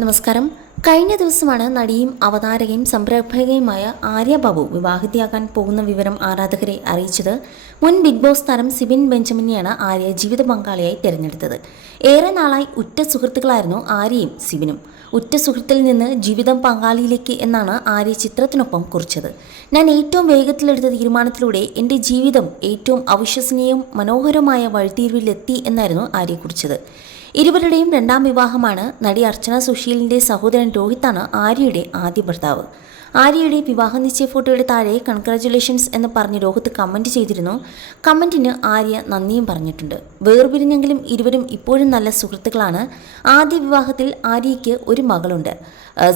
നമസ്കാരം. കഴിഞ്ഞ ദിവസമാണ് നടിയും അവതാരകയും സംരംഭകയുമായ ആര്യ ബാബു വിവാഹിതയാകാൻ പോകുന്ന വിവരം ആരാധകരെ അറിയിച്ചത്. മുൻ ബിഗ് ബോസ് താരം സിബിൻ ബെഞ്ചമിനെയാണ് ആര്യ ജീവിത പങ്കാളിയായി തിരഞ്ഞെടുത്തത്. ഏറെ നാളായി ഉറ്റ സുഹൃത്തുക്കളായിരുന്നു ആര്യയും സിബിനും. ഉറ്റ സുഹൃത്തിൽ നിന്ന് ജീവിതം പങ്കാളിയിലേക്ക് എന്നാണ് ആര്യ ചിത്രത്തിനൊപ്പം കുറിച്ചത്. ഞാൻ ഏറ്റവും വേഗത്തിലെടുത്ത തീരുമാനത്തിലൂടെ എന്റെ ജീവിതം ഏറ്റവും അവിശ്വസനീയവും മനോഹരമായ വഴിത്തീരുവിലെത്തി എന്നായിരുന്നു ആര്യ കുറിച്ചത്. ഇരുവരുടെയും രണ്ടാം വിവാഹമാണ് നടി അർച്ചന സുശീലിന്റെ സഹോദരൻ രോഹിത്താണ് ആര്യയുടെ ആദ്യ ഭർത്താവ്. ആര്യയുടെ വിവാഹ നിശ്ചയ ഫോട്ടോയുടെ താഴെ കൺഗ്രാറ്റുലേഷൻസ് എന്ന് പറഞ്ഞ് രോഹിത് കമന്റ് ചെയ്തിരുന്നു. കമന്റിന് ആര്യ നന്ദിയും പറഞ്ഞിട്ടുണ്ട്. വേർപിരിഞ്ഞെങ്കിലും ഇരുവരും ഇപ്പോഴും നല്ല സുഹൃത്തുക്കളാണ്. ആദ്യ വിവാഹത്തിൽ ആര്യയ്ക്ക് ഒരു മകളുണ്ട്.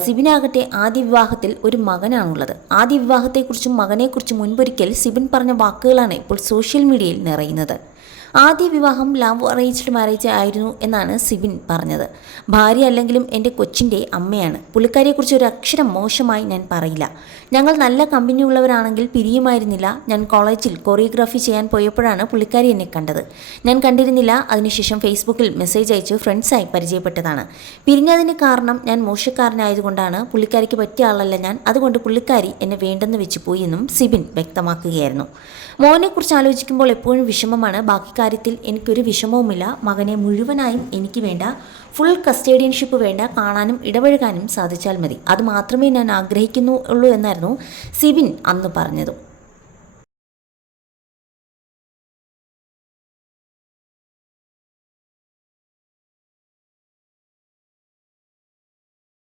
സിബിനാകട്ടെ ആദ്യ വിവാഹത്തിൽ ഒരു മകനാണുള്ളത്. ആദ്യ വിവാഹത്തെക്കുറിച്ചും മകനെക്കുറിച്ചും മുൻപൊരിക്കൽ സിബിൻ പറഞ്ഞ വാക്കുകളാണ് ഇപ്പോൾ സോഷ്യൽ മീഡിയയിൽ നിറയുന്നത്. ആദ്യ വിവാഹം ലവ് അറേഞ്ച്ഡ് മാരേജ് ആയിരുന്നു എന്നാണ് സിബിൻ പറഞ്ഞത്. ഭാര്യ അല്ലെങ്കിലും എന്റെ കൊച്ചിന്റെ അമ്മയാണ്. പുള്ളിക്കാരിയെക്കുറിച്ച് ഒരു അക്ഷരം മോശമായി ഞാൻ പറയില്ല. ഞങ്ങൾ നല്ല കമ്പനി ഉള്ളവരാണെങ്കിൽ പിരിയുമായിരുന്നില്ല. ഞാൻ കോളേജിൽ കൊറിയോഗ്രാഫി ചെയ്യാൻ പോയപ്പോഴാണ് പുള്ളിക്കാരി എന്നെ കണ്ടത്. ഞാൻ കണ്ടിരുന്നില്ല. അതിനുശേഷം ഫേസ്ബുക്കിൽ മെസ്സേജ് അയച്ച് ഫ്രണ്ട്സായി പരിചയപ്പെട്ടതാണ്. പിരിഞ്ഞതിന് കാരണം ഞാൻ മോശക്കാരനായതുകൊണ്ടാണ് പുള്ളിക്കാരിക്ക് പറ്റിയ ആളല്ല ഞാൻ. അതുകൊണ്ട് പുള്ളിക്കാരി എന്നെ വേണ്ടെന്ന് വെച്ച് പോയി എന്നും സിബിൻ വ്യക്തമാക്കുകയായിരുന്നു. മോനെക്കുറിച്ച് ആലോചിക്കുമ്പോൾ എപ്പോഴും വിഷമമാണ് ബാക്കി കാര്യത്തിൽ എനിക്കൊരു വിഷമവുമില്ല. മകനെ മുഴുവനായും എനിക്ക് വേണ്ട. ഫുൾ കസ്റ്റേഡിയൻഷിപ്പ് വേണ്ട. കാണാനും ഇടപഴകാനും സാധിച്ചാൽ മതി. അത് മാത്രമേ ഞാൻ ആഗ്രഹിക്കുന്നുള്ളൂ എന്നായിരുന്നു സിബിൻ അന്ന് പറഞ്ഞത്.